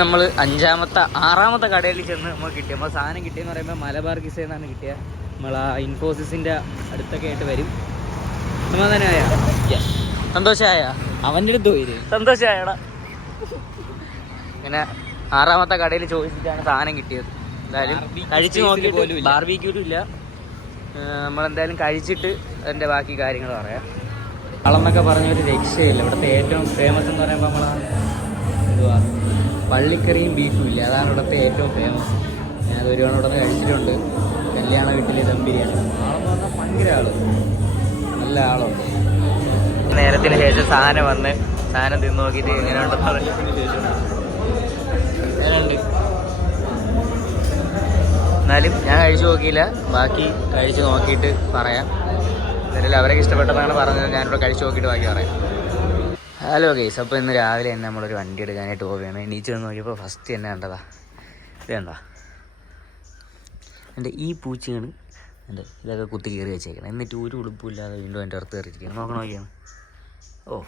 നമ്മൾ ആറാമത്തെ കടയിൽ ചെന്ന് നമുക്ക് കിട്ടി. നമ്മൾ സാധനം കിട്ടിയെന്ന് പറയുമ്പോൾ മലബാർ കിസ എന്നാണ് കിട്ടിയ. നമ്മൾ ആ ഇൻഫോസിസിൻ്റെ അടുത്തൊക്കെ ആയിട്ട് വരും. സമാധാനമായ സന്തോഷമായ അവൻ്റെ അടുത്ത് പോയി സന്തോഷമായടാ. ഇങ്ങനെ ആറാമത്തെ കടയിൽ ചോദിച്ചിട്ടാണ് സാധനം കിട്ടിയത്. എന്തായാലും കഴിച്ച് നോക്കിയിട്ട് ബാർബിക്യൂലും ഇല്ല. നമ്മളെന്തായാലും കഴിച്ചിട്ട് അതിൻ്റെ ബാക്കി കാര്യങ്ങൾ പറയാം. വളമെന്നൊക്കെ പറഞ്ഞൊരു രക്ഷയില്ല. ഇവിടുത്തെ ഏറ്റവും ഫേമസ് എന്ന് പറയുമ്പോൾ എന്തുവാ പള്ളിക്കറിയും ബീഫും ഇല്ല. അതാണ് ഇവിടുത്തെ ഏറ്റവും ഫേമസ്. ഞാനത് ഒരു തവണ ഇവിടെ നിന്ന് കഴിച്ചിട്ടുണ്ട്. കല്യാണ വീട്ടിലെ ദം ബിരിയാണി. ആളെന്ന് പറഞ്ഞാൽ ഭയങ്കര ആള്, നല്ല ആളുണ്ട്. നേരത്തിന് ശേഷം സാധനം തിന്ന് നോക്കിയിട്ട് എങ്ങനെ ഉണ്ടെന്ന് പറഞ്ഞതിന് ശേഷം എങ്ങനെയുണ്ട്. എന്നാലും ഞാൻ കഴിച്ചു നോക്കിയില്ല, ബാക്കി കഴിച്ച് നോക്കിയിട്ട് പറയാം. എന്നാലും അവരൊക്കെ ഇഷ്ടപ്പെട്ടതാണ് പറഞ്ഞത്. ഞാനിവിടെ കഴിച്ചു നോക്കിയിട്ട് ബാക്കി പറയാം. ഹലോ ഗൈസ്, അപ്പോൾ ഇന്ന് രാവിലെ തന്നെ നമ്മളൊരു വണ്ടി എടുക്കാനായിട്ട് പോവുകയാണ്. എണീച്ച് വന്ന് നോക്കിയപ്പോൾ ഫസ്റ്റ് തന്നെ കണ്ടതാ ഇതെന്താ എൻ്റെ ഈ പൂച്ചയാണ്. എൻ്റെ ഇതൊക്കെ കുത്തി കയറി വെച്ചേക്കണം. എന്നിട്ട് ഒരു ഉടുപ്പില്ലാതെ വീണ്ടും എൻ്റെ അടുത്ത് കയറിയിരിക്കുകയാണ്. നോക്കിയാണ്. ഓ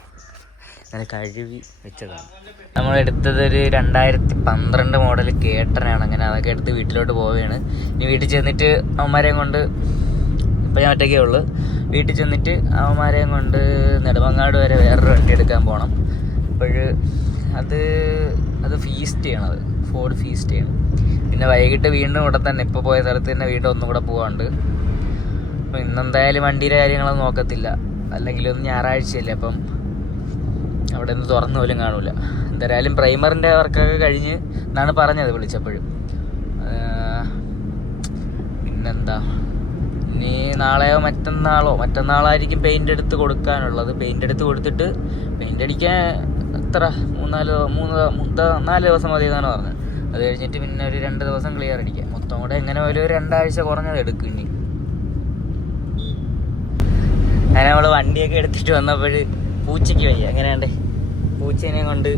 നല്ല കഴുകി വെച്ചതാണ്. നമ്മളെടുത്തതൊരു 2012 മോഡൽ കേട്ടനാണ്. അങ്ങനെ അതൊക്കെ എടുത്ത് വീട്ടിലോട്ട് പോവുകയാണ്. ഇനി വീട്ടിൽ ചെന്നിട്ട് അവന്മാരെയും കൊണ്ട്, ഇപ്പം ഞാൻ ഒറ്റയ്ക്കേ ഉള്ളൂ, വീട്ടിൽ ചെന്നിട്ട് അവന്മാരെയും കൊണ്ട് നെടുമങ്ങാട് വരെ വേറൊരു വണ്ടി എടുക്കാൻ പോകണം. അപ്പോൾ അത് ഫീസ്റ്റ് ചെയ്യണത്, ഫോർഡ് ഫീസ്റ്റ് ചെയ്യണം. പിന്നെ വൈകിട്ട് വീണ്ടും ഇവിടെ തന്നെ ഇപ്പോൾ പോയ സ്ഥലത്ത് തന്നെ വീണ്ടും ഒന്നും കൂടെ പോകാണ്ട്. അപ്പോൾ ഇന്നെന്തായാലും വണ്ടിയുടെ കാര്യങ്ങളൊന്നും നോക്കത്തില്ല. അല്ലെങ്കിലും ഞായറാഴ്ചയല്ലേ, അപ്പം അവിടെ നിന്ന് തുറന്നു പോലും കാണൂല. എന്തായാലും പ്രൈമറിൻ്റെ വർക്കൊക്കെ കഴിഞ്ഞ് എന്നാണ് പറഞ്ഞത് വിളിച്ചപ്പോഴും. പിന്നെന്താ, ഇനി നാളെയോ മറ്റന്നാളായിരിക്കും പെയിൻ്റ് എടുത്ത് കൊടുക്കാനുള്ളത്. പെയിൻ്റ് എടുത്ത് കൊടുത്തിട്ട് പെയിൻ്റ് അടിക്കാൻ എത്ര 4 ദിവസം മതി എന്നാണ് പറഞ്ഞത്. അത് കഴിഞ്ഞിട്ട് പിന്നെ ഒരു 2 ദിവസം ക്ലിയർ അടിക്കാം. മൊത്തം കൂടെ എങ്ങനെ ഒരു 2 ആഴ്ച കുറഞ്ഞത് എടുക്കും. ഇനി അങ്ങനെ നമ്മൾ വണ്ടിയൊക്കെ എടുത്തിട്ട് വന്നപ്പോൾ പൂച്ചയ്ക്ക് വയ്യ. അങ്ങനെയാണ്ട് പൂച്ചേനെ കൊണ്ട്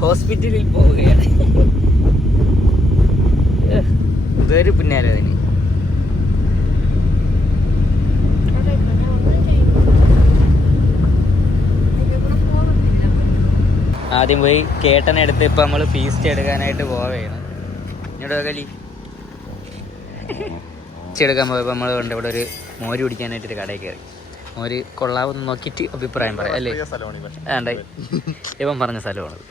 ഹോസ്പിറ്റലിൽ പോവുകയാണ്. ഇതൊരു പിന്നാലെ അതിന്. ആദ്യം പോയി കേട്ടനെ എടുത്ത് ഇപ്പം നമ്മൾ ഫീസ്റ്റ് എടുക്കാനായിട്ട് പോവുകയാണ്. ഇങ്ങോട്ട് കലി എടുക്കാൻ പോയപ്പോൾ നമ്മൾ കൊണ്ട് ഇവിടെ ഒരു മോര് കുടിക്കാനായിട്ടൊരു കടയിൽ കയറി. മോര് കൊള്ളാമെന്ന് നോക്കിയിട്ട് അഭിപ്രായം പറയാം അല്ലേ? വേണ്ട, ഇവൻ പറഞ്ഞ സ്ഥലമാണത്.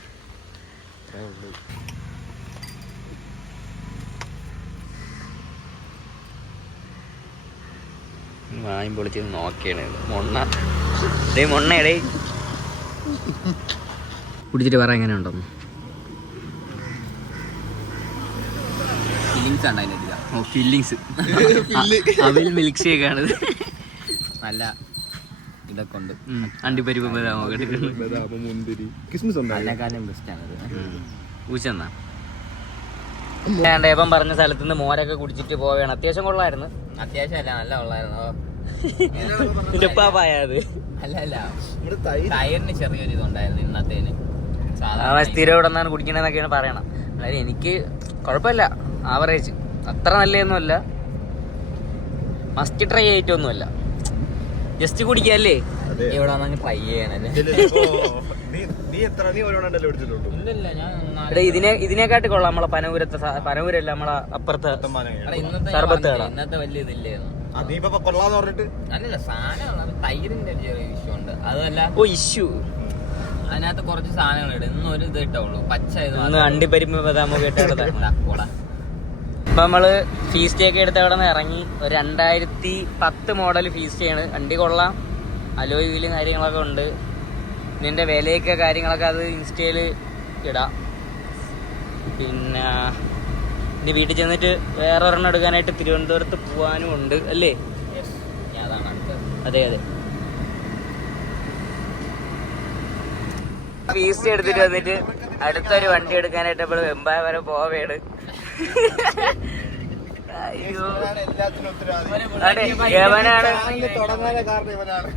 വായും പൊളിച്ച് നോക്കിയാണ് മൊണ്ണയടേ കുടിച്ചിട്ട് പറ എങ്ങനെ ഉണ്ടെന്ന്. ഫീലിങ്സ് ആണ് അതിൻ്റെ. ഓ ഫീലിങ്സ് അവൽ മിൽക്ക് ഷേക്ക് ആണ്. നല്ല ഇതൊക്കെ ഉണ്ട്. അണ്ടിപ്പരിപ്പ് പൂച്ചെന്നാ ഏപ്പം പറഞ്ഞ സ്ഥലത്ത് നിന്ന് മോരൊക്കെ കുടിച്ചിട്ട് പോവുകയാണ്. അത്യാവശ്യം കൊള്ളായിരുന്നു. അത്യാവശ്യം അല്ല, നല്ല കൊള്ളായിരുന്നു. അല്ല ടയറിന് ചെറിയൊരു ഇതുണ്ടായിരുന്നു ഇന്നത്തേന്. സ്ഥിരം ഇവിടെ നിന്നാണ് കുടിക്കണെന്നൊക്കെയാണ് പറയണം. അതായത് എനിക്ക് കുഴപ്പമില്ല, ആവറേജ്, അത്ര നല്ലതൊന്നുമല്ല, മസ്റ്റ് ട്രൈ ആയിട്ടൊന്നുമല്ല, ജസ്റ്റ് കുടിക്കല്ലേ. ഇവിടെ വന്നാൽ ട്രൈ ചെയ്യാനല്ലേ. ഇതിനെക്കാട്ടി കൊള്ളാം നമ്മളെ പനവൂരല്ല, നമ്മളെ അപ്പുറത്തെ സർബത്ത് കട. ഇന്നത്തെ വലിയ ഇതില്ലായിരുന്നു. അല്ലല്ല, സാധനം തൈരിന്റെ ചെറിയ ഇഷ്യൂ ഉണ്ട്. അതല്ല ഇഷ്യൂ, അതിനകത്ത് കുറച്ച് സാധനങ്ങൾ ഇടും. ഇന്നും ഒരു ഇത് ഇട്ടുള്ളൂ, പച്ച അണ്ടിപ്പരിപ്പ് ബദാമൊക്കെ ഇട്ട. ഇപ്പൊ നമ്മള് ഫീസ്റ്റൊക്കെ എടുത്ത് അവിടെ നിന്ന് ഇറങ്ങി. ഒരു 2010 മോഡൽ ഫീസ്റ്റയാണ്. വണ്ടി കൊള്ളാം, അലോയ് വീലും കാര്യങ്ങളൊക്കെ ഉണ്ട്. ഇതിന്റെ വിലയൊക്കെ കാര്യങ്ങളൊക്കെ അത് ഇൻസ്റ്റയിൽ ഇടാം. പിന്നെ ഇനി വീട്ടിൽ ചെന്നിട്ട് വേറെ ഒരെണ്ണം എടുക്കാനായിട്ട് തിരുവനന്തപുരത്ത് പോകാനും ഉണ്ട് അല്ലേ? അതാണ് അടുത്തത്. അതെ ഫീസ്റ്റ് എടുത്തിട്ട് വന്നിട്ട് അടുത്തൊരു വണ്ടി എടുക്കാനായിട്ട് ഇപ്പോൾ വെമ്പായ വരെ പോവേണ്.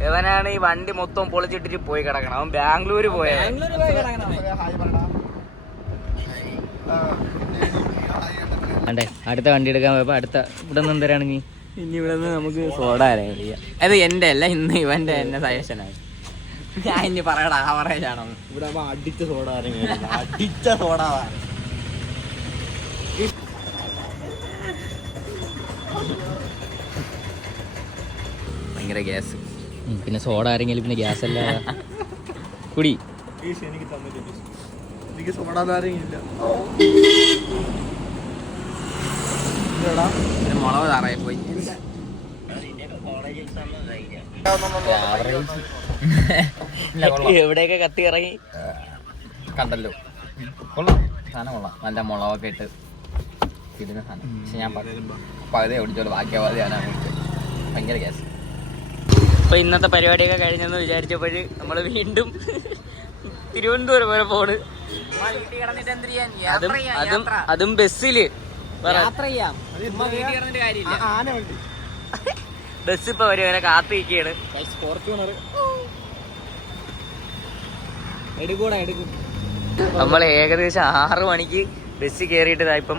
ഇവനാണ് ഈ വണ്ടി മൊത്തം പൊളിച്ചിട്ടിട്ട് പോയി കിടക്കണം. അവൻ ബാംഗ്ലൂര് പോയത്. അടുത്ത വണ്ടി എടുക്കാൻ പോയപ്പോ ഇവിടെ നിന്ന് എന്തരാണ് നീ ഇനി ഇവിടെ നിന്ന് നമുക്ക് സോഡ അത് എന്റെ അല്ല, ഇന്ന് ഇവന്റെ എന്നെ സജഷനാണ്. ഞാൻ ഇനി പറയടാ ആവറേജാണോ? ഇവിടെ അടിച്ച സോഡ അടിച്ച സോഡ ഭയങ്കര ഗ്യാസ്. പിന്നെ സോഡ ആരെങ്കിലും പിന്നെ ഗ്യാസ് അല്ല കുടി. എനിക്ക് സോഡ ആരെങ്കിലും മുളക് താറായി പോയി. എവിടെയൊക്കെ കത്തി ഇറങ്ങി കണ്ടല്ലോ. കൊള്ളാം, സാധനം കൊള്ളാം. നല്ല മുളകൊക്കെ ഇട്ട് ഇടുന്ന സാധനം. പക്ഷെ ഞാൻ പകുതി ഓടിച്ചോളൂ, ബാക്കിയ പകുതി ഞാനാ കുടിച്ചത്. ഭയങ്കര ഗ്യാസ്. അപ്പൊ ഇന്നത്തെ പരിപാടിയൊക്കെ കഴിഞ്ഞെന്ന് വിചാരിച്ചപ്പോഴ് നമ്മള് വീണ്ടും തിരുവനന്തപുരം വരെ പോണ്. അതും ബസ്സില്. ബസ് ഇപ്പൊ വരെ കാത്തിരിക്കുകയാണ്. നമ്മൾ ഏകദേശം 6 മണിക്ക് ബസ് കയറിയിട്ട് ഇപ്പം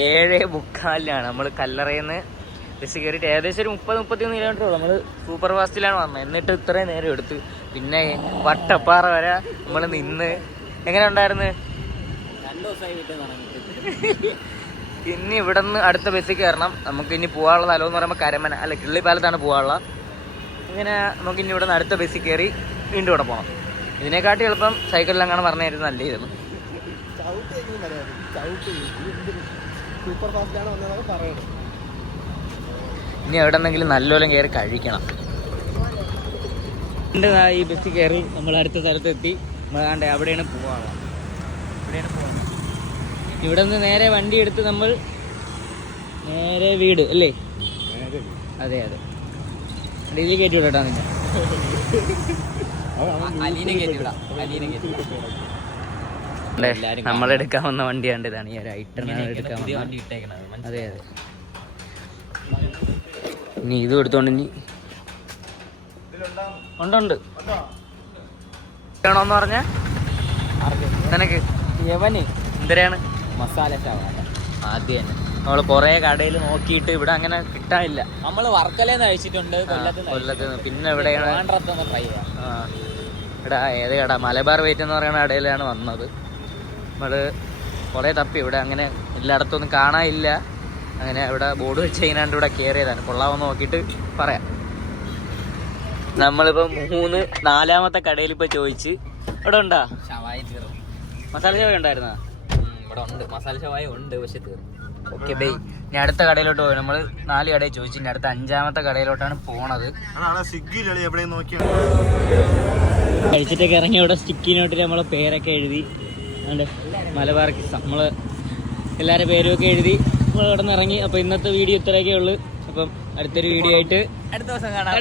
7:45 നമ്മൾ കല്ലറയിന്ന് ബസ് കയറിയിട്ട് ഏകദേശം ഒരു 30-31 കിലോമീറ്റർ ഉള്ളൂ. നമ്മൾ സൂപ്പർ ഫാസ്റ്റിലാണ് വന്നത്. എന്നിട്ട് ഇത്രയും നേരം എടുത്ത് പിന്നെ വട്ടപ്പാറ വരെ നമ്മൾ നിന്ന്. എങ്ങനെ ഉണ്ടായിരുന്നു? 2 ദിവസമായി വീട്ടിൽ നിന്ന്. ഇനി ഇവിടെ നിന്ന് അടുത്ത ബസ്സിൽ കയറണം. നമുക്ക് ഇനി പോകാനുള്ള സ്ഥലം എന്ന് പറയുമ്പോൾ കരമന അല്ല കിള്ളിപ്പാലത്താണ് പോകാനുള്ള. ഇങ്ങനെ നമുക്ക് ഇനി ഇവിടെ നിന്ന് അടുത്ത ബസ്സിൽ കയറി വീണ്ടും ഇവിടെ പോകണം. ഇതിനെക്കാട്ടി എളുപ്പം സൈക്കിളിലെങ്ങാണ് പറഞ്ഞായിരുന്നു നല്ലതായിരുന്നു. ഇനി എവിടെ നിന്നെങ്കിലും നല്ലോലം കയറി കഴിക്കണം. ഈ ബസ്സിൽ കയറി നമ്മൾ അടുത്ത സ്ഥലത്തെത്തി. നമ്മൾ അവിടെയാണ് പോവാണ്. ഇവിടെ നിന്ന് നേരെ വണ്ടി എടുത്ത് നമ്മൾ നേരെ വീട് അല്ലേ? അതെ അതെ. ഇതിൽ കയറ്റി വിടാ നിന്നെ. നമ്മളെടുക്കാൻ വന്ന വണ്ടിയാണ്ട്. ഇതാണ് ഈ ഒരു ഐറ്റം എടുക്കാൻ വന്നത്. അതെ അതെ. ഇനി ഇതും എടുത്തോണ്ട് ഇനി ഉണ്ട് വേണോന്ന് പറഞ്ഞ നിനക്ക് എന്തരാണ് മസാല ഷവായ. ആദ്യം തന്നെ നമ്മള് കൊറേ കടയിൽ നോക്കിയിട്ട് ഇവിടെ അങ്ങനെ കിട്ടാനില്ല. നമ്മള് വർക്കലേന്ന് കഴിച്ചിട്ടുണ്ട്, കൊല്ലത്ത്. പിന്നെ എവിടെയാണ് ട്രൈ ചെയ്യാം. ഇവിടെ ഏത് കട? മലബാർ വെയിറ്റ് എന്ന് പറയുന്ന കടയിലാണ് വന്നത്. നമ്മള് കുറെ തപ്പി, ഇവിടെ അങ്ങനെ എല്ലായിടത്തൊന്നും കാണാനില്ല. അങ്ങനെ ഇവിടെ ബോർഡ് വെച്ച് കഴിഞ്ഞാണ്ട് ഇവിടെ കയറിയതാണ്. കൊള്ളാമെന്ന് നോക്കിയിട്ട് പറയാം. നമ്മളിപ്പോ 4-ാമത്തെ കടയിൽ ഇപ്പൊ ചോദിച്ച് ഇവിടെ ഉണ്ടാ ഷവായ തീർന്നു. മസാല ഷവായ ഉണ്ടായിരുന്നാ? ഇവിടെ ഉണ്ട്, മസാല ഷവായ ഉണ്ട്, പക്ഷെ തീർന്നു. Okay bye. ഇനി അടുത്ത കടയിലോട്ട് പോയി. നമ്മള് 4 കടയിൽ ചോദിച്ചു. ഇനി അടുത്ത 5-ാമത്തെ കടയിലോട്ടാണ് പോണത്. കഴിച്ചിട്ടൊക്കെ ഇറങ്ങി ഇവിടെ സ്റ്റിക്കി നോട്ടിൽ നമ്മളെ പേരൊക്കെ എഴുതി മലബാർ കിസ്സ നമ്മള് എല്ലാവരുടെ പേരുമൊക്കെ എഴുതി നമ്മൾ ഇവിടെ നിന്ന് ഇറങ്ങി. അപ്പൊ ഇന്നത്തെ വീഡിയോ ഇത്രയൊക്കെ ഉള്ളു. അപ്പം അടുത്തൊരു വീഡിയോ ആയിട്ട് അടുത്ത ദിവസം കാണാം.